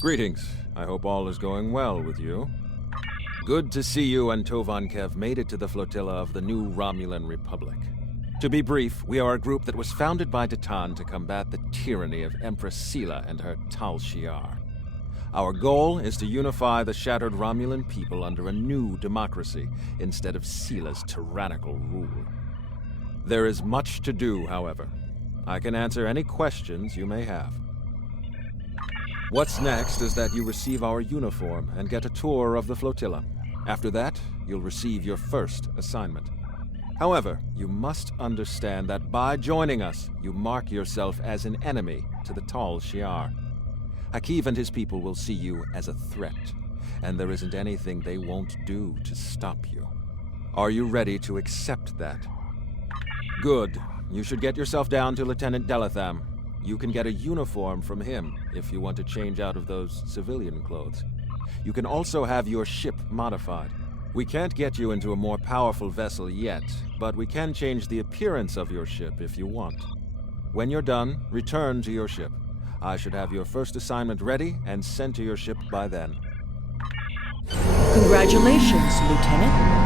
Greetings. I hope all is going well with you. Good to see you and Tovankev made it to the flotilla of the new Romulan Republic. To be brief, we are a group that was founded by Datan to combat the tyranny of Empress Sela and her Tal Shiar. Our goal is to unify the shattered Romulan people under a new democracy instead of Sela's tyrannical rule. There is much to do, however. I can answer any questions you may have. What's next is that you receive our uniform and get a tour of the flotilla. After that, you'll receive your first assignment. However, you must understand that by joining us, you mark yourself as an enemy to the Tal Shiar. Hakiv and his people will see you as a threat, and there isn't anything they won't do to stop you. Are you ready to accept that? Good. You should get yourself down to Lieutenant Delatham. You can get a uniform from him if you want to change out of those civilian clothes. You can also have your ship modified. We can't get you into a more powerful vessel yet, but we can change the appearance of your ship if you want. When you're done, return to your ship. I should have your first assignment ready and sent to your ship by then. Congratulations, Lieutenant.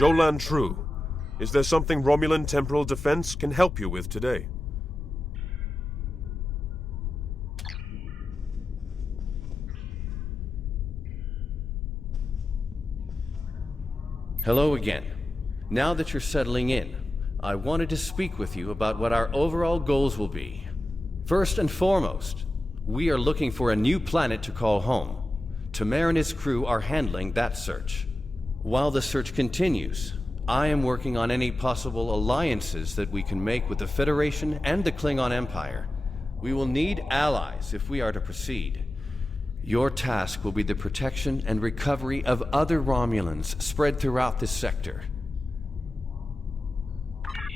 Jolan True. Is there something Romulan temporal defense can help you with today? Hello again. Now that you're settling in, I wanted to speak with you about what our overall goals will be. First and foremost, we are looking for a new planet to call home. Tamer and his crew are handling that search. While the search continues, I am working on any possible alliances that we can make with the Federation and the Klingon Empire. We will need allies if we are to proceed. Your task will be the protection and recovery of other Romulans spread throughout this sector.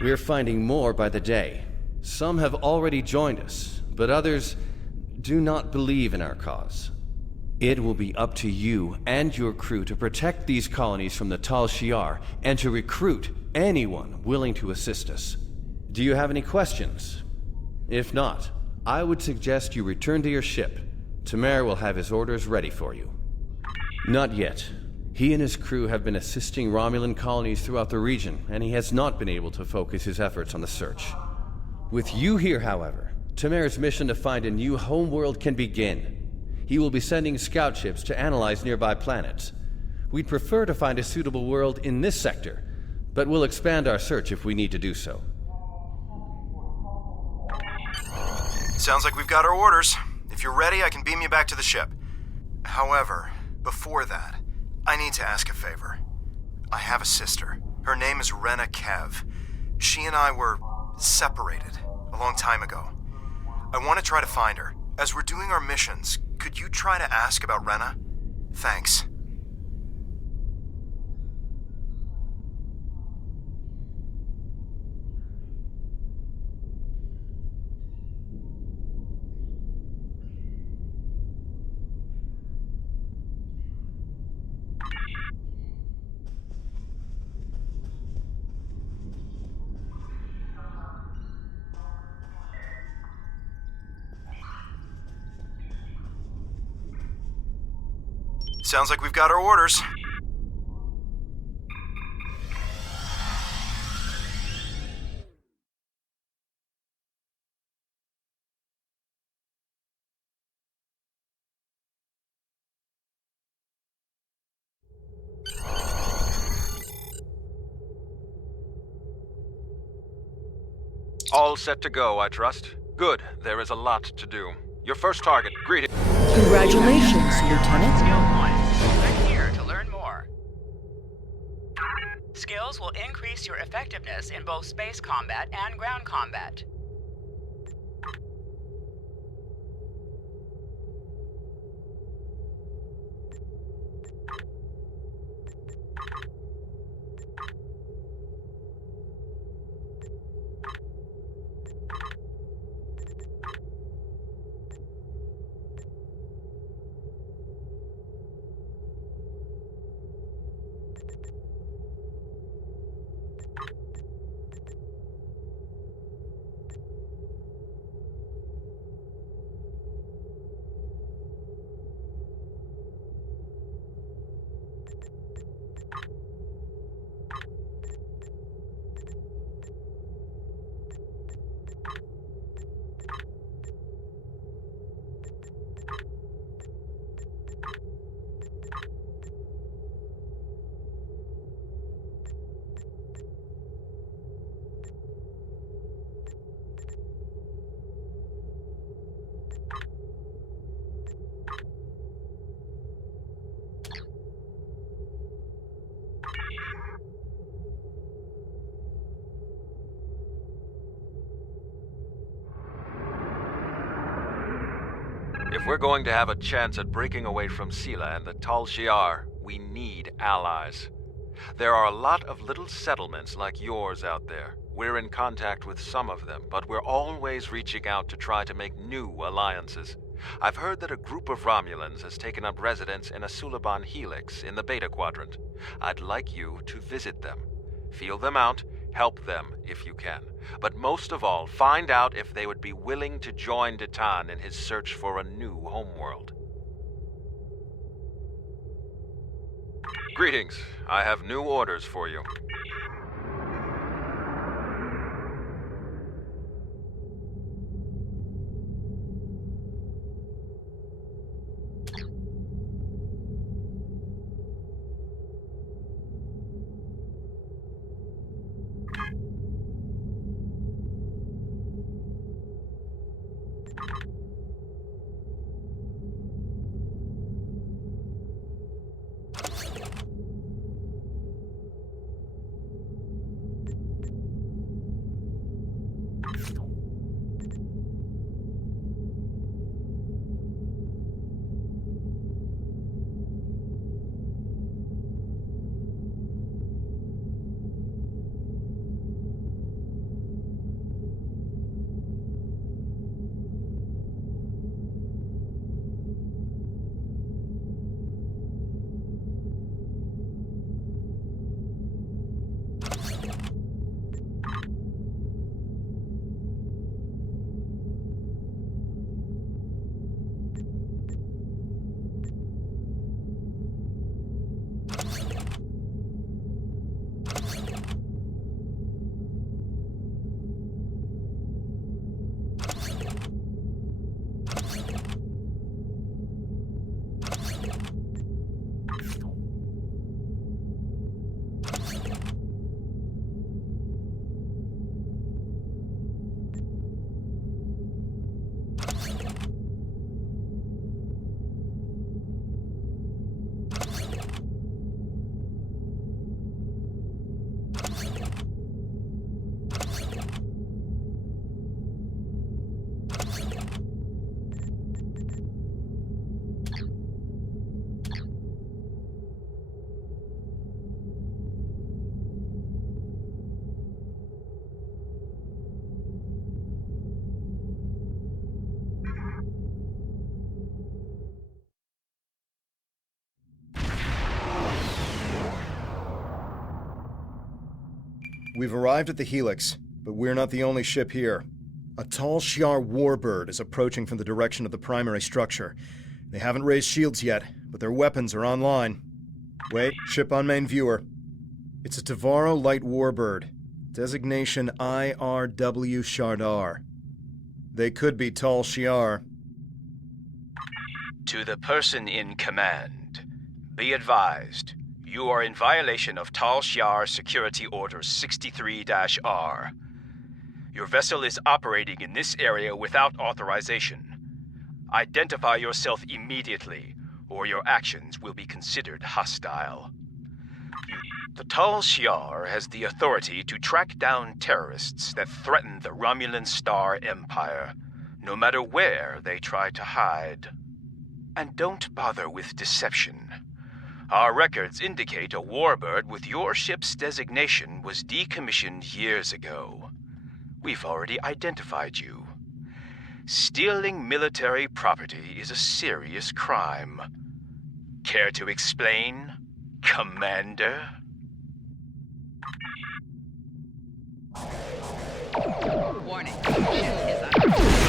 We are finding more by the day. Some have already joined us, but others do not believe in our cause. It will be up to you and your crew to protect these colonies from the Tal Shiar and to recruit anyone willing to assist us. Do you have any questions? If not, I would suggest you return to your ship. Tamer will have his orders ready for you. Not yet. He and his crew have been assisting Romulan colonies throughout the region, and he has not been able to focus his efforts on the search. With you here, however, Tamer's mission to find a new homeworld can begin. He will be sending scout ships to analyze nearby planets. We'd prefer to find a suitable world in this sector, but we'll expand our search if we need to do so. Sounds like we've got our orders. If you're ready, I can beam you back to the ship. However, before that, I need to ask a favor. I have a sister. Her name is Rena Kev. She and I were separated a long time ago. I want to try to find her. As we're doing our missions, could you try to ask about Rena? Thanks. Sounds like we've got our orders. All set to go, I trust? Good. There is a lot to do. Your first target. Greetings. Congratulations, Lieutenant. Skill points. Click here to learn more. Skills will increase your effectiveness in both space combat and ground combat. If we're going to have a chance at breaking away from Sela and the Tal Shiar, we need allies. There are a lot of little settlements like yours out there. We're in contact with some of them, but we're always reaching out to try to make new alliances. I've heard that a group of Romulans has taken up residence in a Suliban helix in the Beta Quadrant. I'd like you to visit them. Feel them out, help them if you can. But most of all, find out if they would be willing to join Detan in his search for a new homeworld. Greetings. I have new orders for you. We've arrived at the Helix, but we're not the only ship here. A tall Shi'ar warbird is approaching from the direction of the primary structure. They haven't raised shields yet, but their weapons are online. Wait, ship on main viewer. It's a Tavaro light warbird. Designation IRW Shardar. They could be tall Shi'ar. To the person in command, be advised, you are in violation of Tal Shiar Security Order 63-R. Your vessel is operating in this area without authorization. Identify yourself immediately, or your actions will be considered hostile. The Tal Shiar has the authority to track down terrorists that threaten the Romulan Star Empire, no matter where they try to hide. And don't bother with deception. Our records indicate a warbird with your ship's designation was decommissioned years ago. We've already identified you. Stealing military property is a serious crime. Care to explain, Commander? Warning. Ship is under.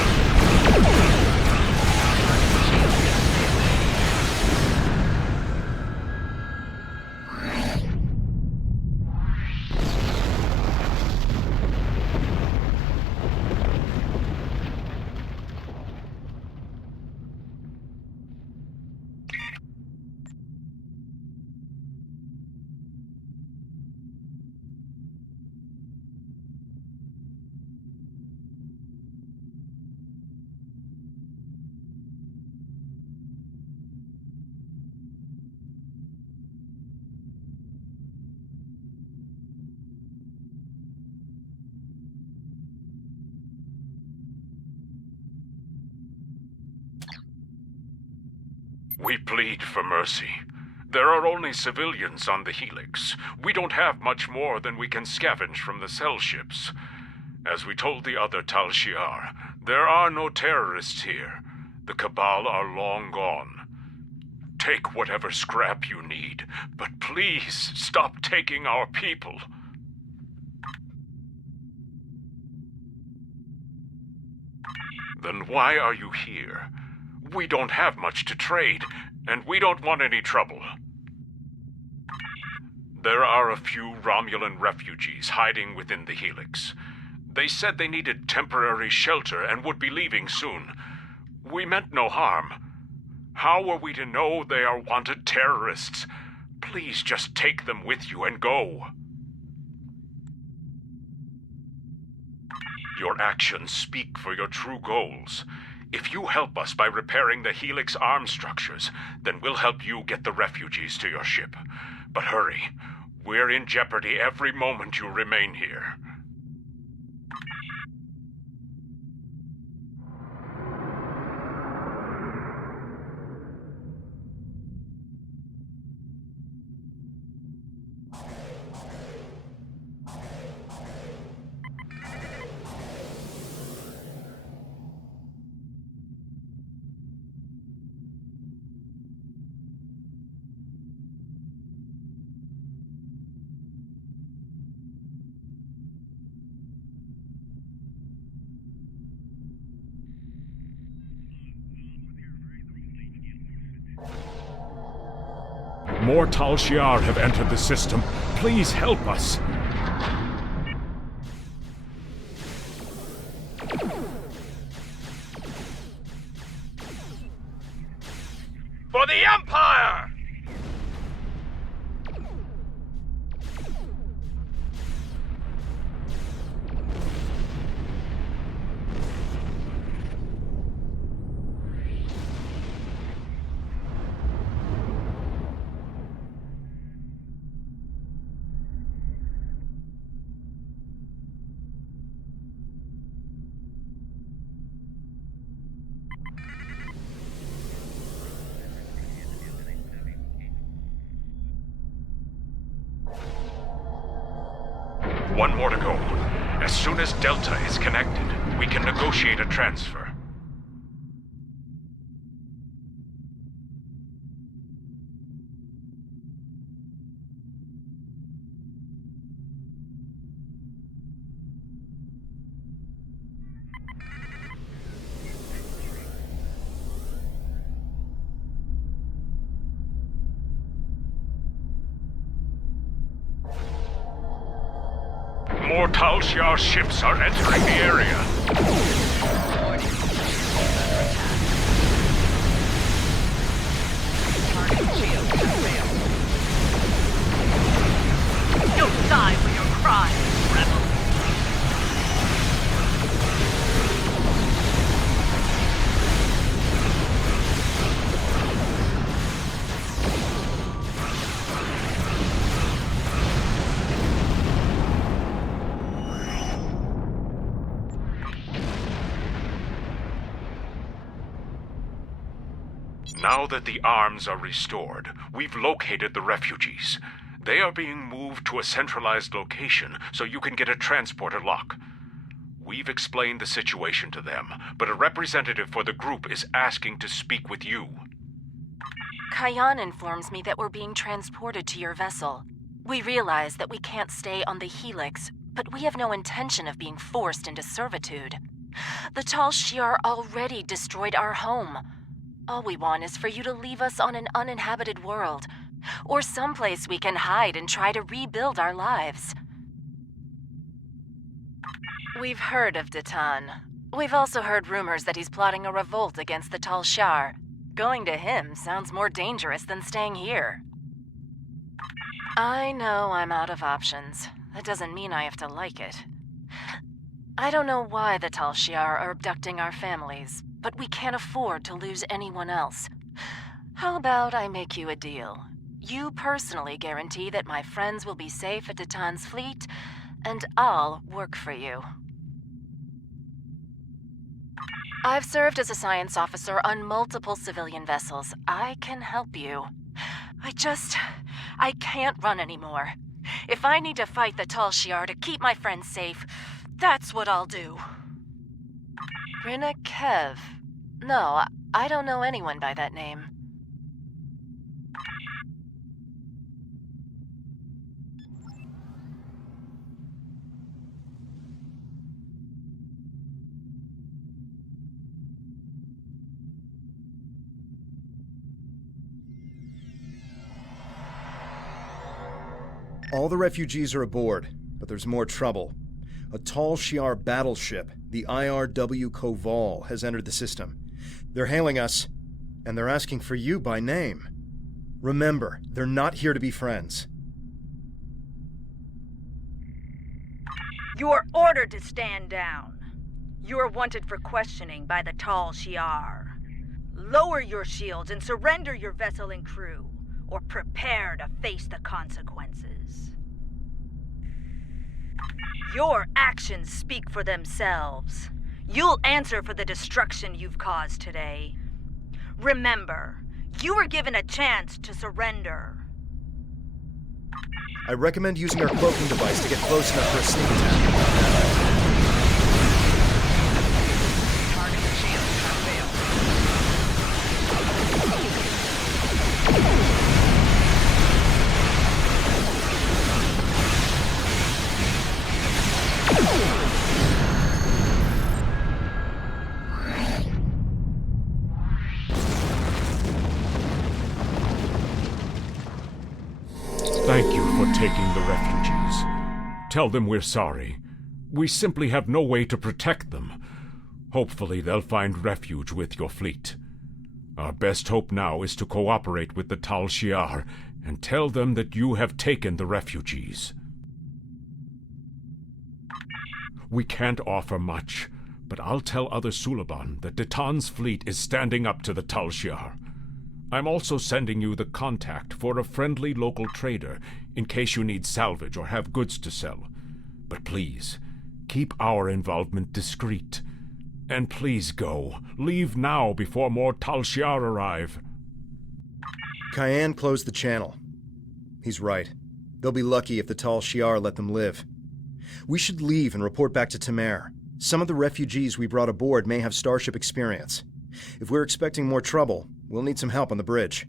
We plead for mercy. There are only civilians on the Helix. We don't have much more than we can scavenge from the cell ships. As we told the other Tal Shiar, there are no terrorists here. The Cabal are long gone. Take whatever scrap you need, but please stop taking our people. Then why are you here? We don't have much to trade, and we don't want any trouble. There are a few Romulan refugees hiding within the Helix. They said they needed temporary shelter and would be leaving soon. We meant no harm. How are we to know they are wanted terrorists? Please just take them with you and go. Your actions speak for your true goals. If you help us by repairing the Helix arm structures, then we'll help you get the refugees to your ship. But hurry. We're in jeopardy every moment you remain here. More Tal Shiar have entered the system. Please help us. For the Empire! One more to go. As soon as Delta is connected, we can negotiate a transfer. More Tal Shiar ships are entering the area. You'll die for your crimes, rebel. Now that the arms are restored, we've located the refugees. They are being moved to a centralized location so you can get a transporter lock. We've explained the situation to them, but a representative for the group is asking to speak with you. Kayan informs me that we're being transported to your vessel. We realize that we can't stay on the Helix, but we have no intention of being forced into servitude. The Tal Shiar already destroyed our home. All we want is for you to leave us on an uninhabited world, or someplace we can hide and try to rebuild our lives. We've heard of Datan. We've also heard rumors that he's plotting a revolt against the Tal Shiar. Going to him sounds more dangerous than staying here. I know I'm out of options. That doesn't mean I have to like it. I don't know why the Tal Shiar are abducting our families, but we can't afford to lose anyone else. How about I make you a deal? You personally guarantee that my friends will be safe at Datan's fleet, and I'll work for you. I've served as a science officer on multiple civilian vessels. I can help you. I can't run anymore. If I need to fight the Tal Shiar to keep my friends safe, that's what I'll do. Rina Kev. No, I don't know anyone by that name. All the refugees are aboard, but there's more trouble. A Tal Shiar battleship, the IRW Koval, has entered the system. They're hailing us, and they're asking for you by name. Remember, they're not here to be friends. You are ordered to stand down. You are wanted for questioning by the Tal Shiar. Lower your shields and surrender your vessel and crew, or prepare to face the consequences. Your actions speak for themselves. You'll answer for the destruction you've caused today. Remember, you were given a chance to surrender. I recommend using our cloaking device to get close enough for a sneak attack. Thank you for taking the refugees. Tell them we're sorry. We simply have no way to protect them. Hopefully they'll find refuge with your fleet. Our best hope now is to cooperate with the Tal Shiar and tell them that you have taken the refugees. We can't offer much, but I'll tell other Suliban that Detan's fleet is standing up to the Tal Shiar. I'm also sending you the contact for a friendly local trader in case you need salvage or have goods to sell. But please, keep our involvement discreet. And please go. Leave now before more Tal Shiar arrive. Cayenne closed the channel. He's right. They'll be lucky if the Tal Shiar let them live. We should leave and report back to Tamer. Some of the refugees we brought aboard may have Starship experience. If we're expecting more trouble, we'll need some help on the bridge.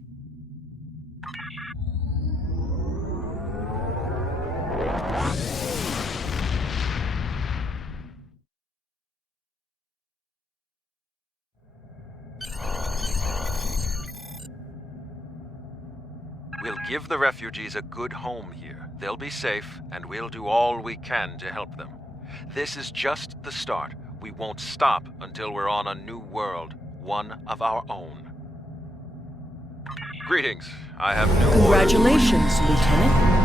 We'll give the refugees a good home here. They'll be safe, and we'll do all we can to help them. This is just the start. We won't stop until we're on a new world, one of our own. Greetings. I have new orders. Congratulations, Lieutenant.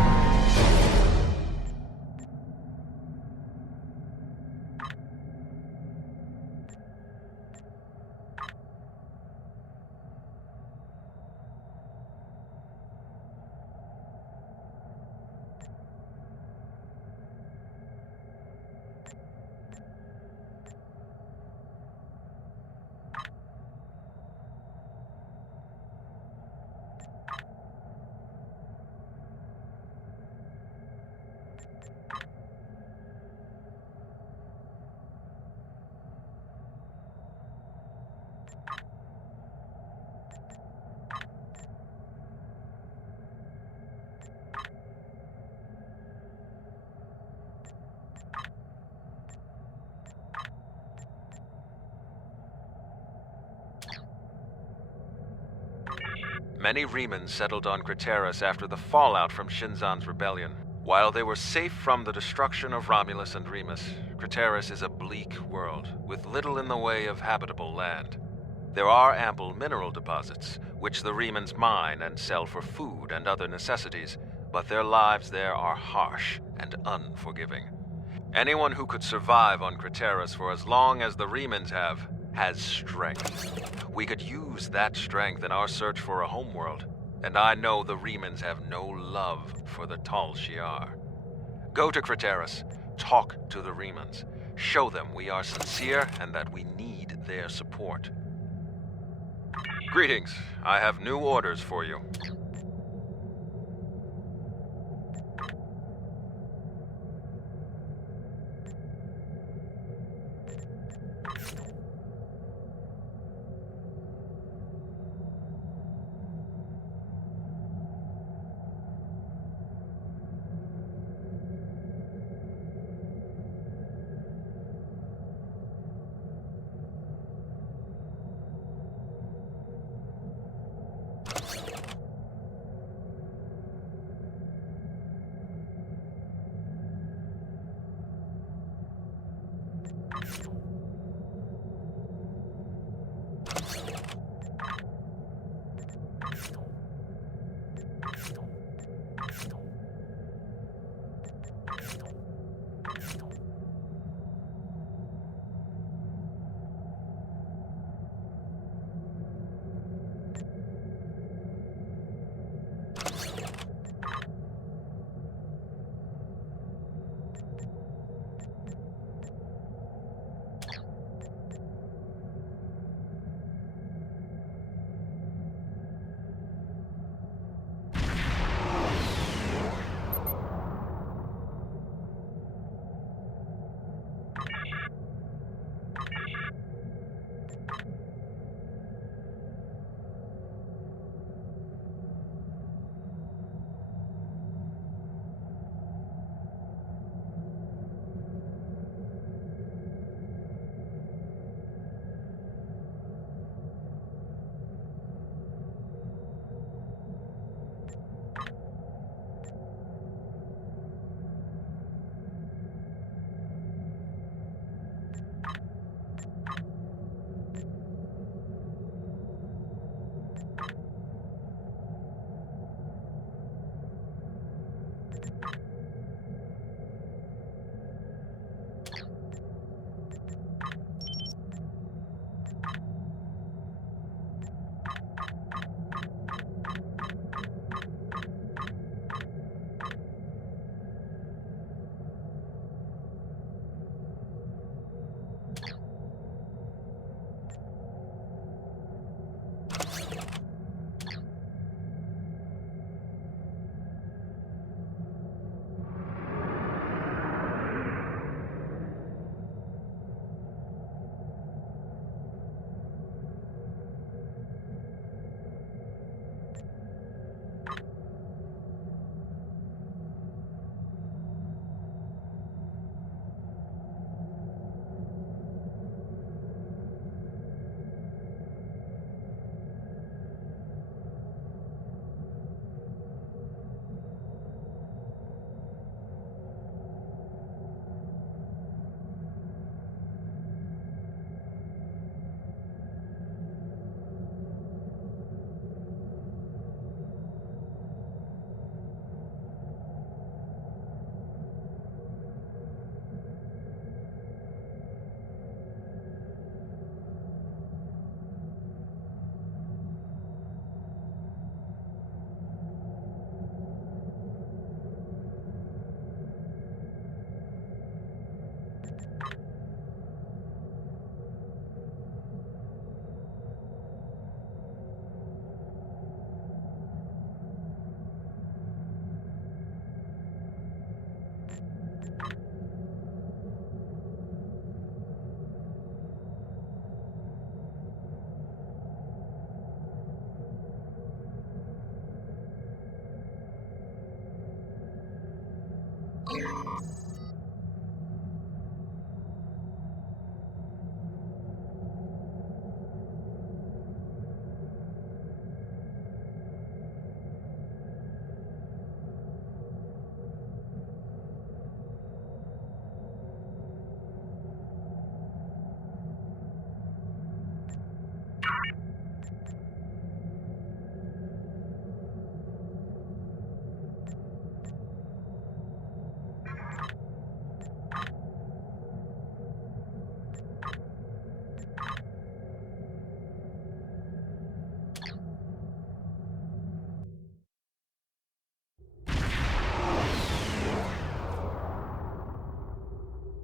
Many Remans settled on Craterus after the fallout from Shinzan's rebellion. While they were safe from the destruction of Romulus and Remus, Craterus is a bleak world, with little in the way of habitable land. There are ample mineral deposits, which the Remans mine and sell for food and other necessities, but their lives there are harsh and unforgiving. Anyone who could survive on Craterus for as long as the Remans have, has strength. We could use that strength in our search for a homeworld, and I know the Remans have no love for the Tal Shiar. Go to Craterus, talk to the Remans, show them we are sincere and that we need their support. Greetings. I have new orders for you.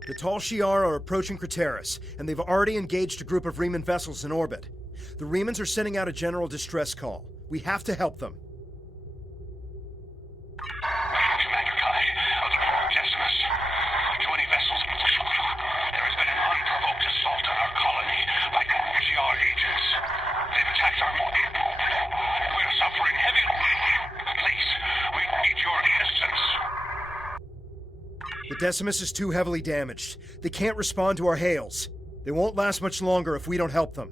The Tal Shiar are approaching Craterus, and they've already engaged a group of Riemann vessels in orbit. The Riemanns are sending out a general distress call. We have to help them. The Decimus is too heavily damaged. They can't respond to our hails. They won't last much longer if we don't help them.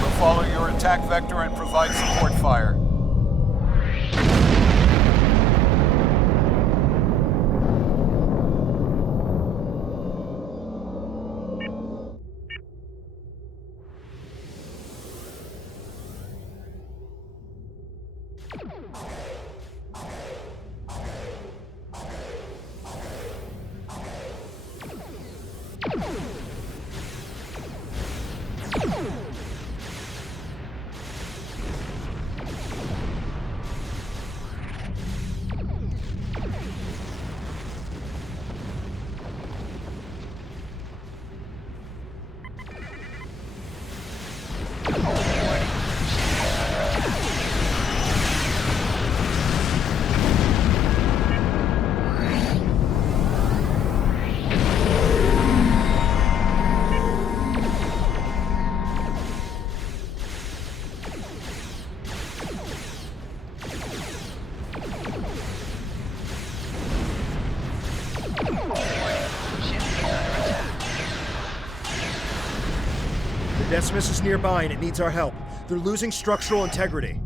We'll follow your attack vector and provide support fire. Decimus is nearby and it needs our help. They're losing structural integrity.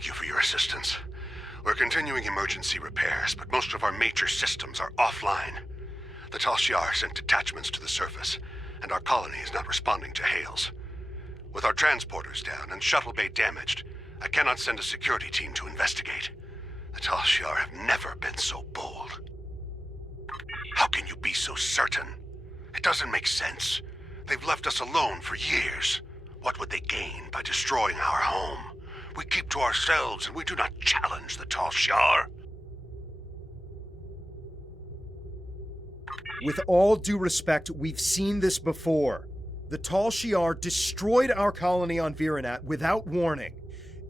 Thank you for your assistance. We're continuing emergency repairs, but most of our major systems are offline. The Tal Shiar sent detachments to the surface, and our colony is not responding to hails. With our transporters down and shuttle bay damaged, I cannot send a security team to investigate. The Tal Shiar have never been so bold. How can you be so certain? It doesn't make sense. They've left us alone for years. What would they gain by destroying our home? We keep to ourselves and we do not challenge the Tal Shiar. With all due respect, we've seen this before. The Tal Shiar destroyed our colony on Virinat without warning.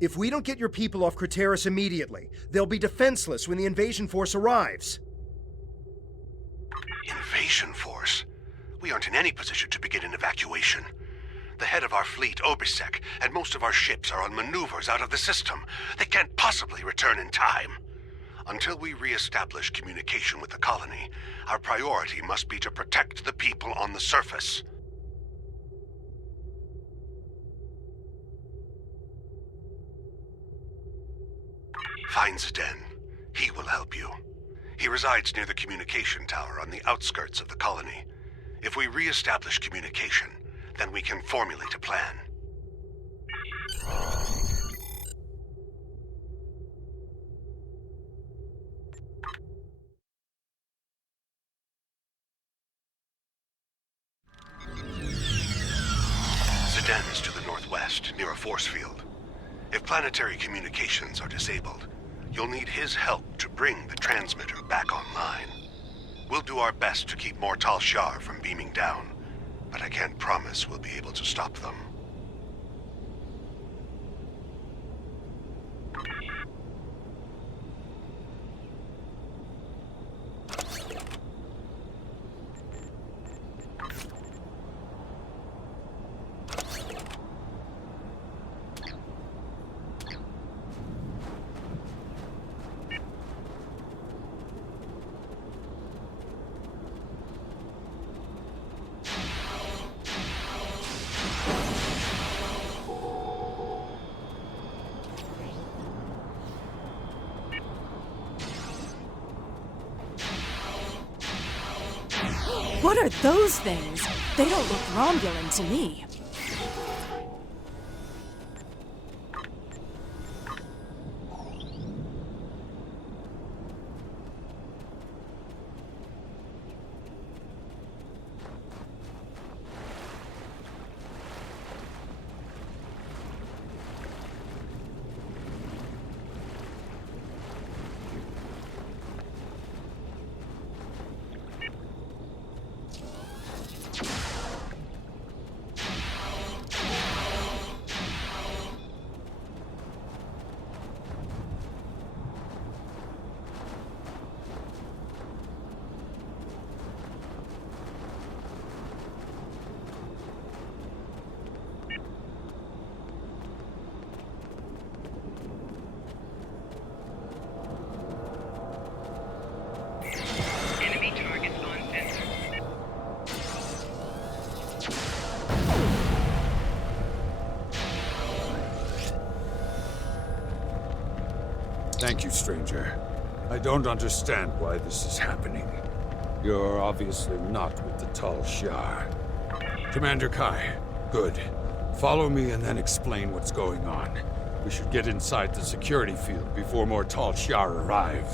If we don't get your people off Craterus immediately, they'll be defenseless when the invasion force arrives. evacuation force. We aren't in any position to begin an evacuation. The head of our fleet, Obisek, and most of our ships are on maneuvers out of the system. They can't possibly return in time. Until we re-establish communication with the colony, our priority must be to protect the people on the surface. Find Zden. He will help you. He resides near the communication tower on the outskirts of the colony. If we re-establish communication, then we can formulate a plan. Zden is to the northwest, near a force field. If planetary communications are disabled, you'll need his help to bring the transmitter back online. We'll do our best to keep more Tal Shiar from beaming down, but I can't promise we'll be able to stop them. What are those things? They don't look Romulan to me. Thank you, stranger. I don't understand why this is happening. You're obviously not with the Tal Shiar. Commander Kai, good. Follow me and then explain what's going on. We should get inside the security field before more Tal Shiar arrive.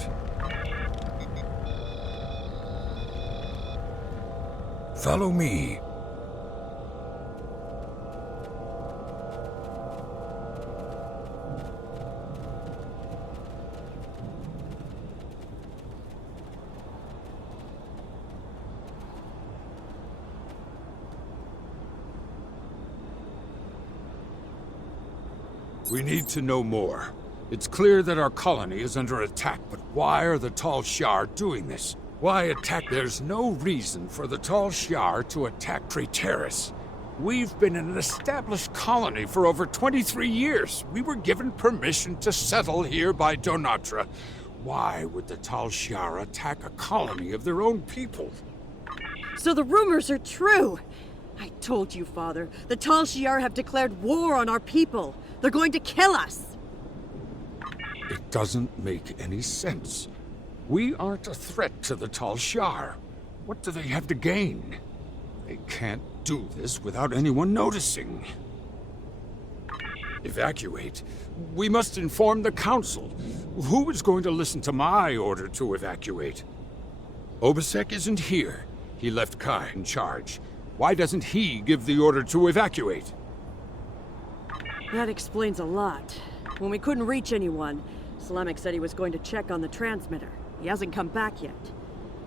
Follow me. We need to know more. It's clear that our colony is under attack, but why are the Tal Shiar doing this? Why attack? There's no reason for the Tal Shiar to attack Praeteris. We've been an established colony for over 23 years. We were given permission to settle here by Donatra. Why would the Tal Shiar attack a colony of their own people? So the rumors are true! I told you, Father. The Tal Shiar have declared war on our people. They're going to kill us! It doesn't make any sense. We aren't a threat to the Tal Shiar. What do they have to gain? They can't do this without anyone noticing. Evacuate? We must inform the Council. Who is going to listen to my order to evacuate? Obisek isn't here. He left Kai in charge. Why doesn't he give the order to evacuate? That explains a lot. When we couldn't reach anyone, Selemek said he was going to check on the transmitter. He hasn't come back yet.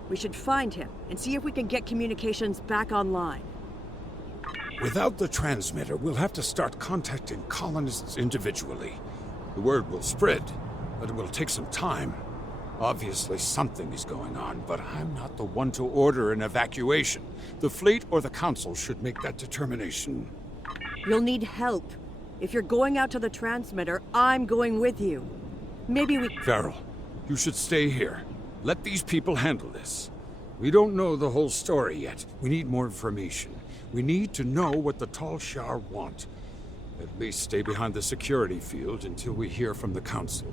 We should find him and see if we can get communications back online. Without the transmitter, we'll have to start contacting colonists individually. The word will spread, but it will take some time. Obviously something is going on, but I'm not the one to order an evacuation. The fleet or the council should make that determination. You'll need help. If you're going out to the transmitter, I'm going with you. Maybe we... Farrell, you should stay here. Let these people handle this. We don't know the whole story yet. We need more information. We need to know what the Tal Shiar want. At least stay behind the security field until we hear from the council.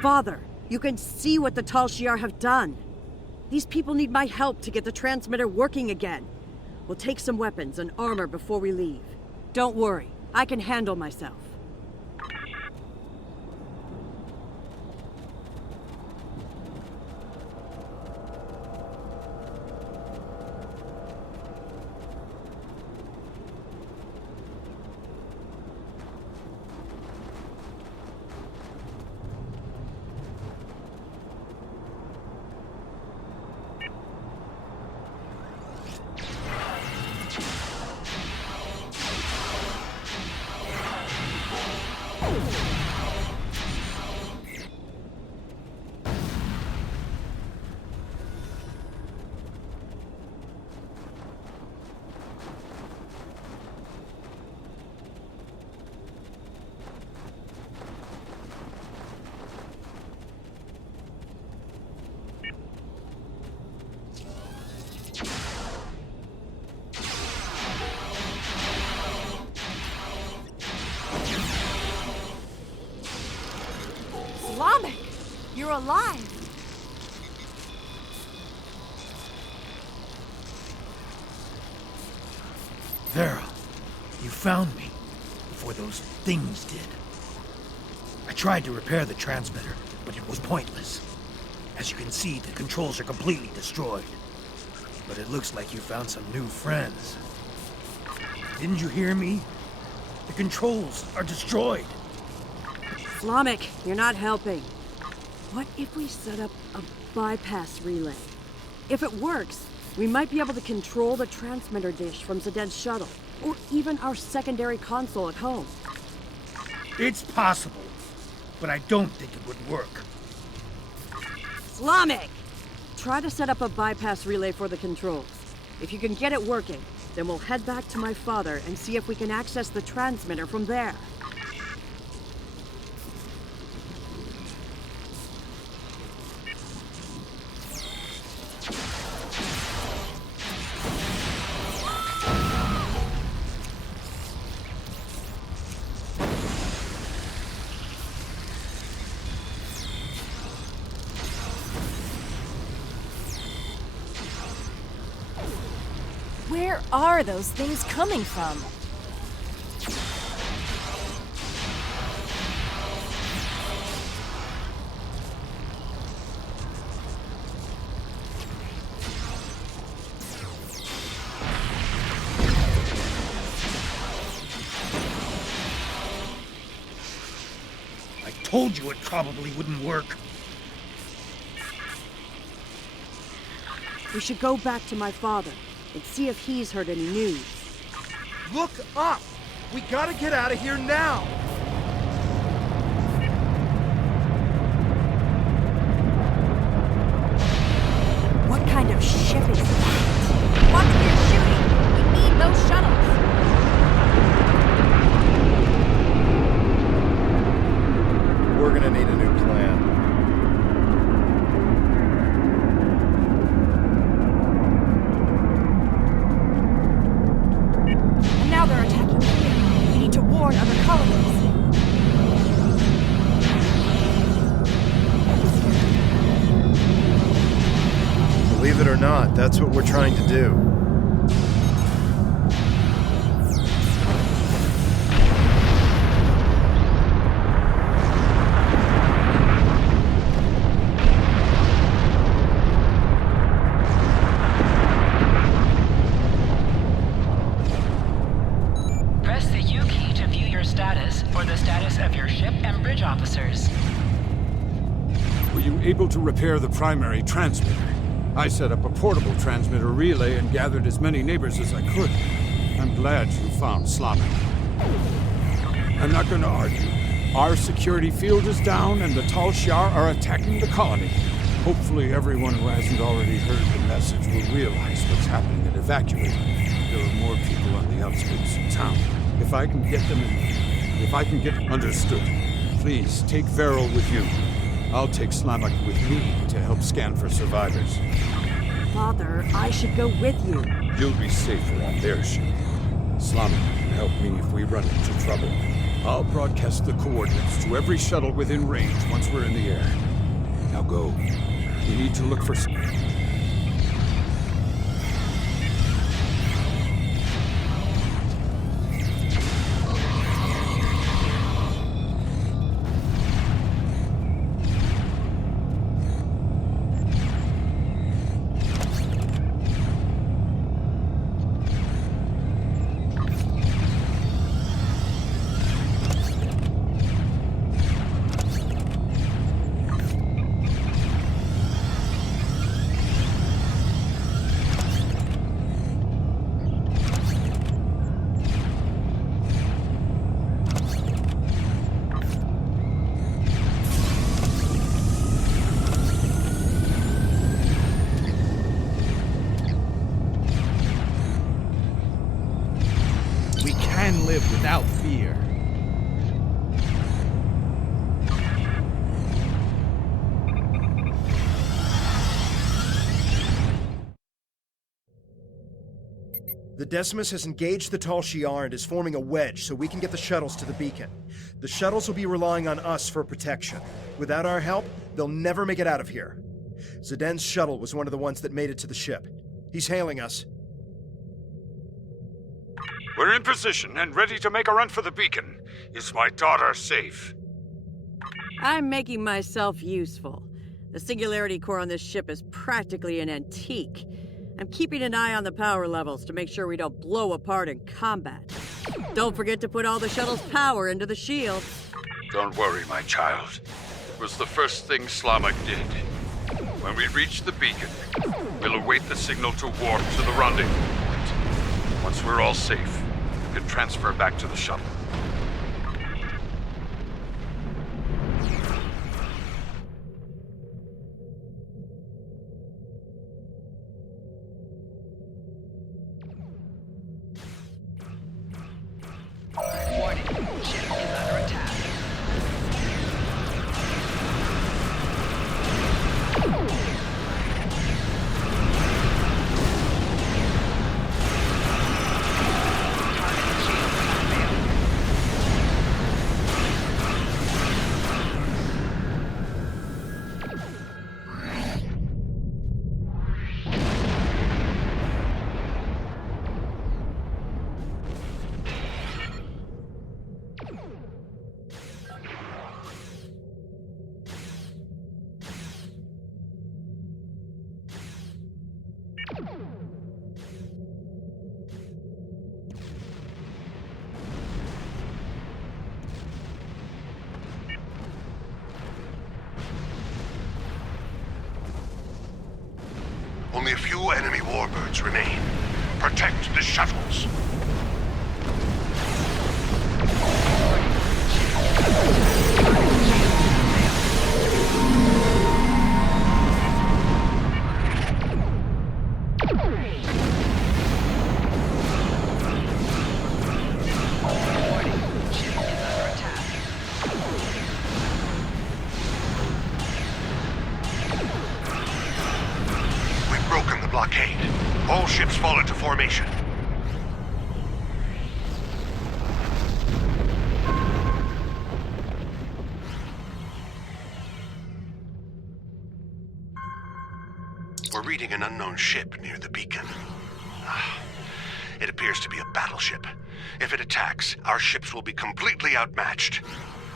Father, you can see what the Tal Shiar have done. These people need my help to get the transmitter working again. We'll take some weapons and armor before we leave. Don't worry, I can handle myself. You're alive! Farrell, you found me before those things did. I tried to repair the transmitter, but it was pointless. As you can see, the controls are completely destroyed. But it looks like you found some new friends. Didn't you hear me? The controls are destroyed. Slamek, you're not helping. What if we set up a bypass relay? If it works, we might be able to control the transmitter dish from Zed's shuttle, or even our secondary console at home. It's possible, but I don't think it would work. Slamek! Try to set up a bypass relay for the controls. If you can get it working, then we'll head back to my father and see if we can access the transmitter from there. Where are those things coming from? I told you it probably wouldn't work. We should go back to my father and see if he's heard any news. Look up! We gotta get out of here now! What kind of ship is that? Watch where you're shooting! We need those shuttles! We're gonna need a new plan. Now they're attacking here. We need to warn other colonies. Believe it or not, that's what we're trying to do. Able to repair the primary transmitter. I set up a portable transmitter relay and gathered as many neighbors as I could. I'm glad you found Slamek. I'm not going to argue. Our security field is down and the Tal Shiar are attacking the colony. Hopefully everyone who hasn't already heard the message will realize what's happening and evacuate. There are more people on the outskirts of town. If I can get them in... If I can get... Understood. Please, take Veril with you. I'll take Slamak with me to help scan for survivors. Father, I should go with you. You'll be safer on their ship. Slamak can help me if we run into trouble. I'll broadcast the coordinates to every shuttle within range once we're in the air. Now go. We need to look for... Live without fear. The Decimus has engaged the Tal Shiar and is forming a wedge so we can get the shuttles to the beacon. The shuttles will be relying on us for protection. Without our help, they'll never make it out of here. Zden's shuttle was one of the ones that made it to the ship. He's hailing us. We're in position and ready to make a run for the beacon. Is my daughter safe? I'm making myself useful. The singularity core on this ship is practically an antique. I'm keeping an eye on the power levels to make sure we don't blow apart in combat. Don't forget to put all the shuttle's power into the shield. Don't worry, my child. It was the first thing Slamak did. When we reach the beacon, we'll await the signal to warp to the rendezvous point. Once we're all safe, we can transfer back to the shuttle. Warning, ship is under attack. Only a few enemy warbirds remain. Protect the shuttles. Blockade. All ships fall into formation. We're reading an unknown ship near the beacon. It appears to be a battleship. If it attacks, our ships will be completely outmatched.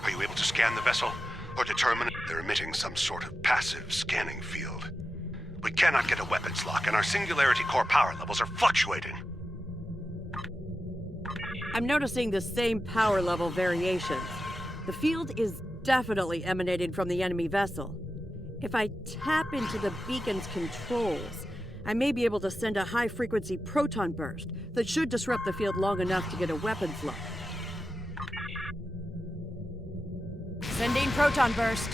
Are you able to scan the vessel? Or determine if they're emitting some sort of passive scanning field? We cannot get a weapons lock, and our singularity core power levels are fluctuating. I'm noticing the same power level variations. The field is definitely emanating from the enemy vessel. If I tap into the beacon's controls, I may be able to send a high-frequency proton burst that should disrupt the field long enough to get a weapons lock. Sending proton burst.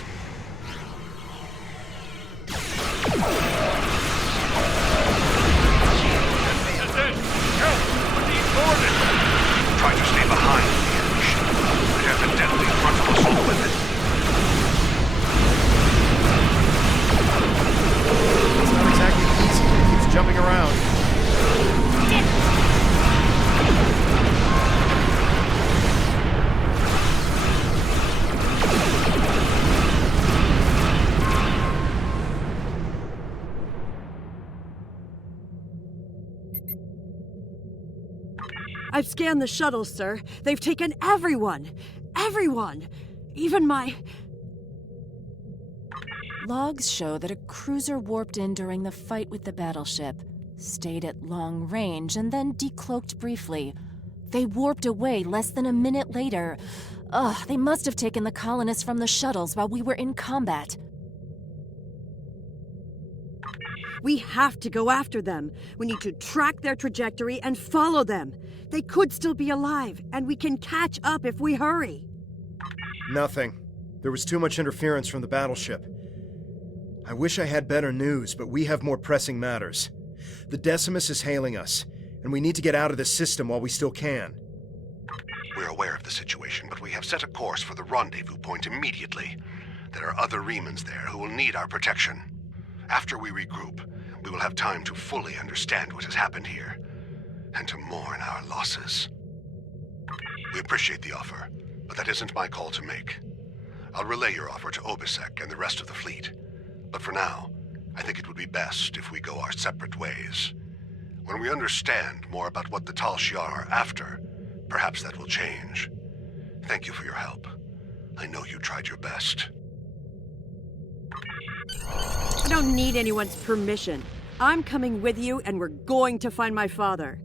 I've scanned the shuttles, sir. They've taken everyone! Everyone! Even my... Logs show that a cruiser warped in during the fight with the battleship, stayed at long range, and then decloaked briefly. They warped away less than a minute later. They must have taken the colonists from the shuttles while we were in combat. We have to go after them. We need to track their trajectory and follow them. They could still be alive, and we can catch up if we hurry. Nothing. There was too much interference from the battleship. I wish I had better news, but we have more pressing matters. The Decimus is hailing us, and we need to get out of this system while we still can. We're aware of the situation, but we have set a course for the rendezvous point immediately. There are other Remans there who will need our protection. After we regroup, we will have time to fully understand what has happened here, and to mourn our losses. We appreciate the offer, but that isn't my call to make. I'll relay your offer to Obisek and the rest of the fleet. But for now, I think it would be best if we go our separate ways. When we understand more about what the Tal Shiar are after, perhaps that will change. Thank you for your help. I know you tried your best. I don't need anyone's permission. I'm coming with you, and we're going to find my father.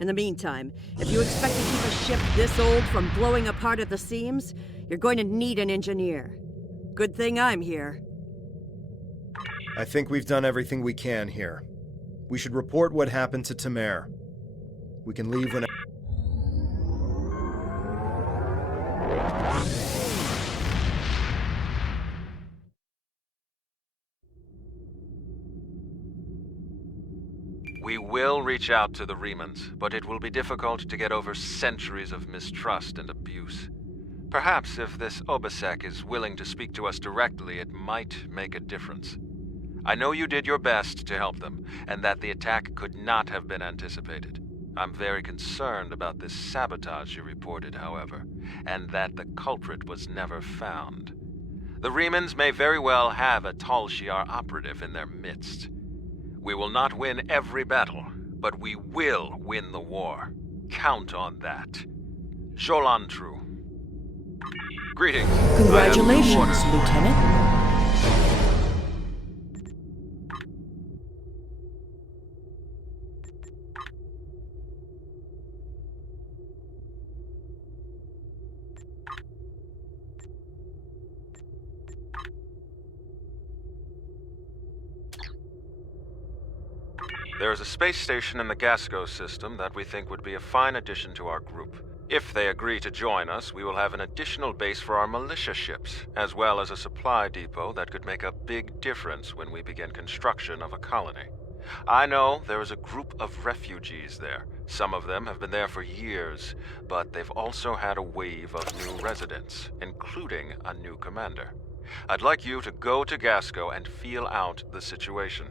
In the meantime, if you expect to keep a ship this old from blowing apart at the seams, you're going to need an engineer. Good thing I'm here. I think we've done everything we can here. We should report what happened to Tamer. We can leave when... We will reach out to the Remans, but it will be difficult to get over centuries of mistrust and abuse. Perhaps if this Obisek is willing to speak to us directly, it might make a difference. I know you did your best to help them, and that the attack could not have been anticipated. I'm very concerned about this sabotage you reported, however, and that the culprit was never found. The Remans may very well have a Tal Shiar operative in their midst. We will not win every battle, but we will win the war. Count on that. Jolantru. Greetings. Congratulations, Lieutenant. There is a space station in the Gasco system that we think would be a fine addition to our group. If they agree to join us, we will have an additional base for our militia ships, as well as a supply depot that could make a big difference when we begin construction of a colony. I know there is a group of refugees there. Some of them have been there for years, but they've also had a wave of new residents, including a new commander. I'd like you to go to Gasco and feel out the situation.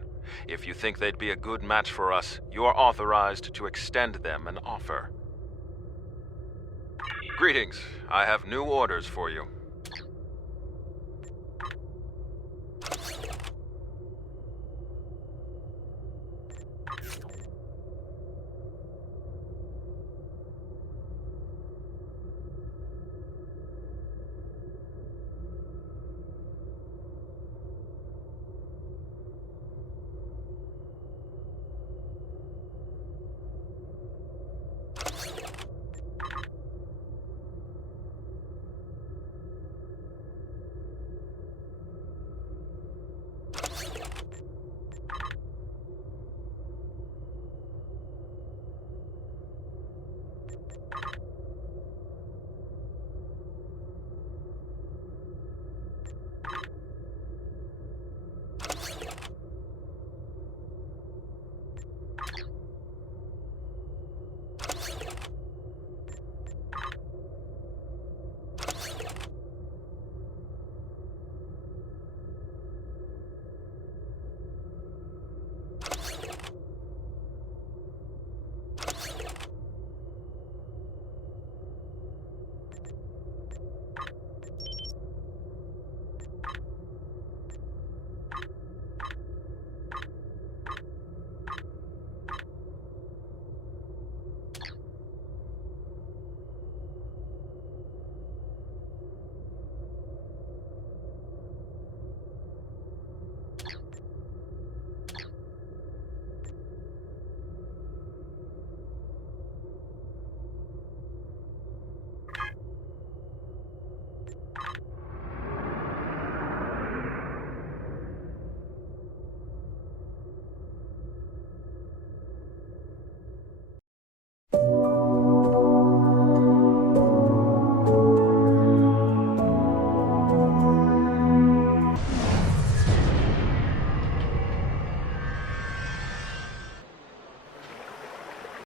If you think they'd be a good match for us, you are authorized to extend them an offer. Greetings. I have new orders for you.